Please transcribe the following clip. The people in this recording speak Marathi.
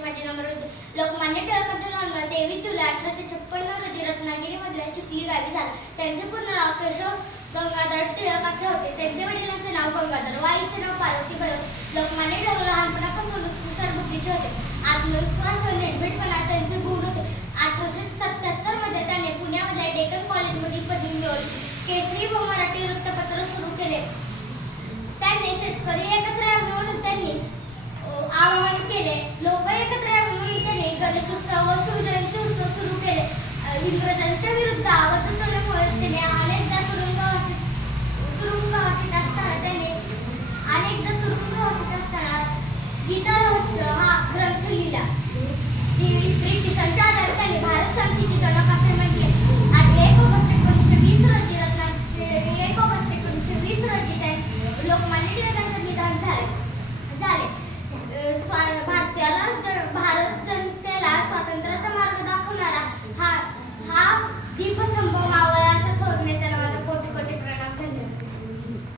माझे माझे नंबर होते. लोकमान्य टिळकांचा जन्म 23 जुलै 1856 रोजी रत्नागिरीमधल्या चिखली गावी झाला. त्यांचे पूर्ण नाव केशव गंगाधर टिळक असे होते. त्यांचे वडिलांचे नाव गंगाधर व आईचे नाव पार्वतीबाई होते. लोकमान्य टिळक लहानपणापासूनच हुशार बुद्धीचे होते. आत्मविश्वास व निर्भीडपणा त्यांचे गुण होते. 1877 मध्ये त्यांनी पुण्यामध्ये डेक्कन कॉलेजमध्ये पदवी मिळवली. केसरी व मराठी वृत्तपत्र सुरू केले. त्यांनी शेतकरी एकत्र यावे म्हणून त्यांनी आवाहन केले. लोक एकत्र यावे म्हणून त्यांनी गणेशोत्सव व शिवजयंती उत्सव सुरू केले. इंग्रजांच्या विरुद्ध आवाज उठवल्यामुळे त्यांनी अनेकदा तुरुंगवासीत असताना गीता रहस्य हा ग्रंथ लिहिला.